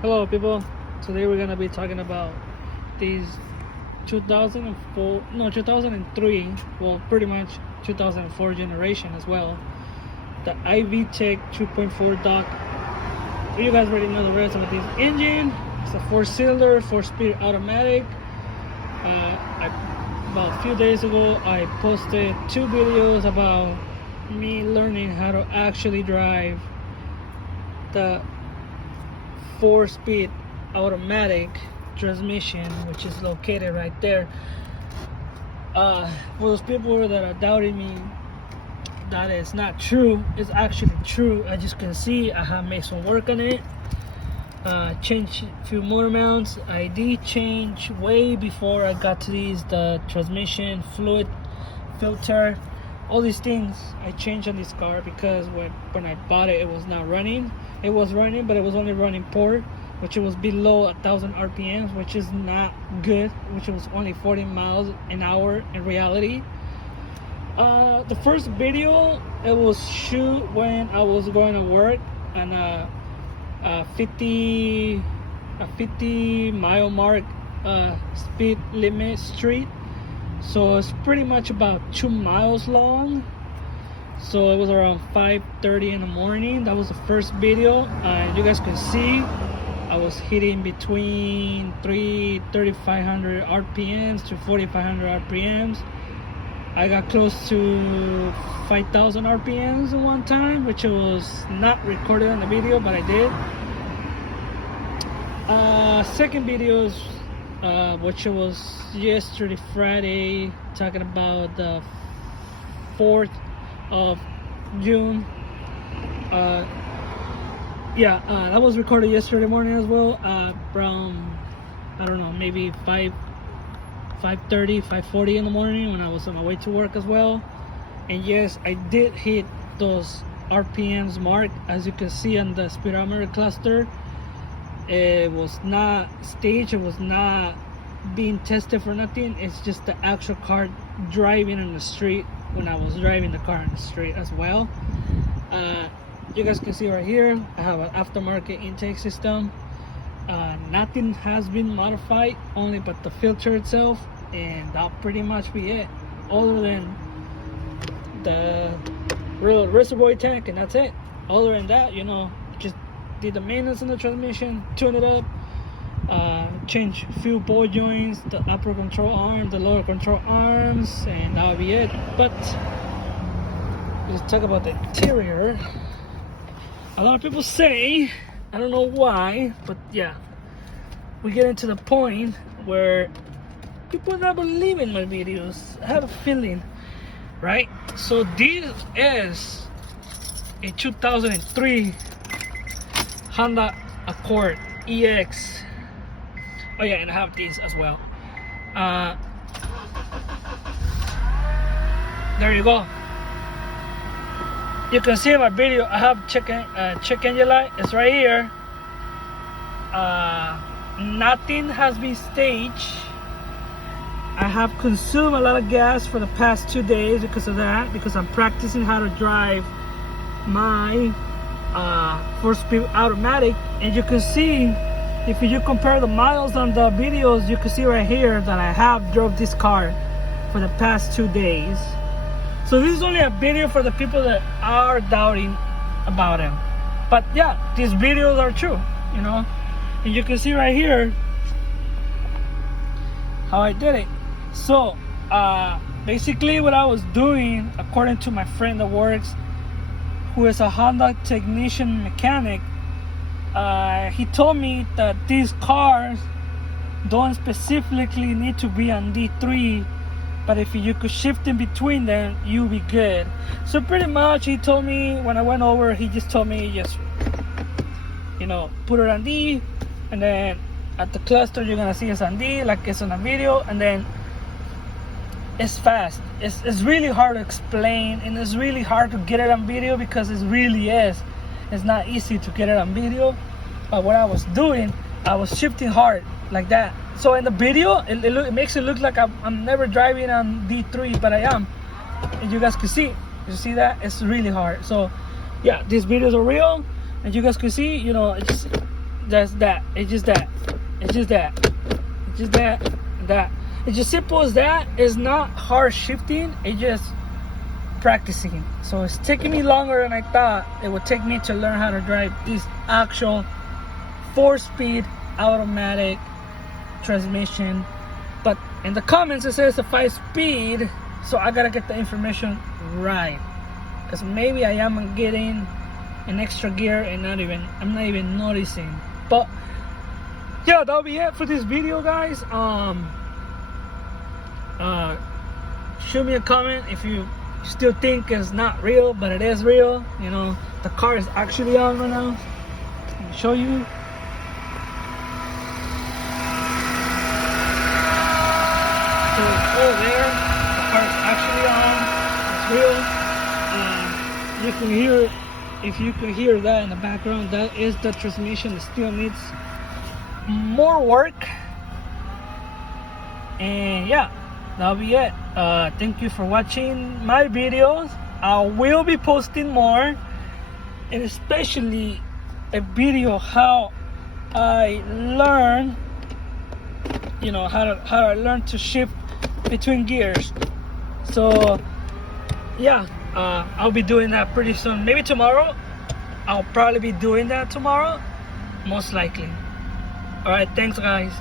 Hello people, today we're gonna be talking about these 2003, well pretty much 2004 generation as well. The IV Tech 2.4 dock. You guys already know the rest of this engine. It's a 4-cylinder, 4-speed automatic. About a few days ago I posted 2 videos about me learning how to actually drive the 4-speed automatic transmission, which is located right there. For those people that are doubting me that it's not true, it's actually true. As you can see, I have made some work on it. Changed a few motor mounts. I did change way before I got to these, the transmission fluid filter, all these things I changed on this car because when I bought it, it was not running. It was running, but it was only running poor, which it was below 1,000 RPMs, which is not good, which was only 40 miles an hour in reality. The first video, it was shoot when I was going to work on a 50 mile mark speed limit street. So it's pretty much about 2 miles long. So it was around 5:30 in the morning. That was the first video. You guys can see I was hitting between 3,500 RPMs to 4,500 RPMs. I got close to 5,000 RPMs at one time, which was not recorded on the video, but I did. Second videos, which was yesterday, Friday, talking about the 4th of June. That was recorded yesterday morning as well, around, I don't know, maybe 5:30, 5:40 in the morning when I was on my way to work as well. And yes, I did hit those RPMs mark. As you can see on the speedometer cluster, it was not staged, it was not being tested for nothing. It's just the actual car driving in the street when I was driving the car in the street as well. You guys can see right here, I have an aftermarket intake system. Nothing has been modified, only but the filter itself, and that'll pretty much be it, other than the real reservoir tank, and that's it. Other than that, just did the maintenance on the transmission, tune it up, change a few ball joints, the upper control arm, the lower control arms, and that'll be it. But let's talk about the interior. A lot of people say, I don't know why, but yeah, we get into the point where people are not believing my videos. I have a feeling, right? So this is a 2003 Honda Accord EX. Oh yeah, and I have these as well. There you go. You can see in my video, I have check engine light. It's right here. Nothing has been staged. I have consumed a lot of gas for the past 2 days because of that, because I'm practicing how to drive my 4-speed automatic. And you can see, if you compare the miles on the videos, you can see right here that I have drove this car for the past 2 days. So this is only a video for the people that are doubting about him. But yeah, these videos are true, and you can see right here how I did it. So basically what I was doing, according to my friend that works, who is a Honda technician mechanic, he told me that these cars don't specifically need to be on D3, but if you could shift in between them, you'll be good. So pretty much he told me, when I went over, he just told me, just put it on D, and then at the cluster you're gonna see it's on D like it's on a video, and then it's fast. It's really hard to explain, and it's really hard to get it on video, because it really is. It's not easy to get it on video. But what I was doing, I was shifting hard like that. So in the video, it makes it look like I'm never driving on D3, but I am. And you guys can see, you see that? It's really hard. So yeah, these videos are real, and you guys can see, it's just that. It's just that. It's just that. It's just that. That. It's just simple as that. It's not hard shifting. It's just practicing. So it's taking me longer than I thought it would take me to learn how to drive this actual 4-speed automatic transmission. But in the comments it says a 5-speed, so I gotta get the information right, because maybe I am getting an extra gear and I'm not even noticing. But yeah, that'll be it for this video, guys. Shoot me a comment if you still think it's not real, but it is real. You know, the car is actually on right now. Let me show you. So it's all there. The car is actually on. It's real. You can hear, if you can hear that in the background, that is the transmission. It still needs more work. And yeah, that'll be it. Thank you for watching my videos. I will be posting more, and especially a video how I learn, you know, how I learn to shift between gears. So yeah, I'll be doing that pretty soon. Maybe tomorrow. I'll probably be doing that tomorrow, most likely. All right, thanks guys.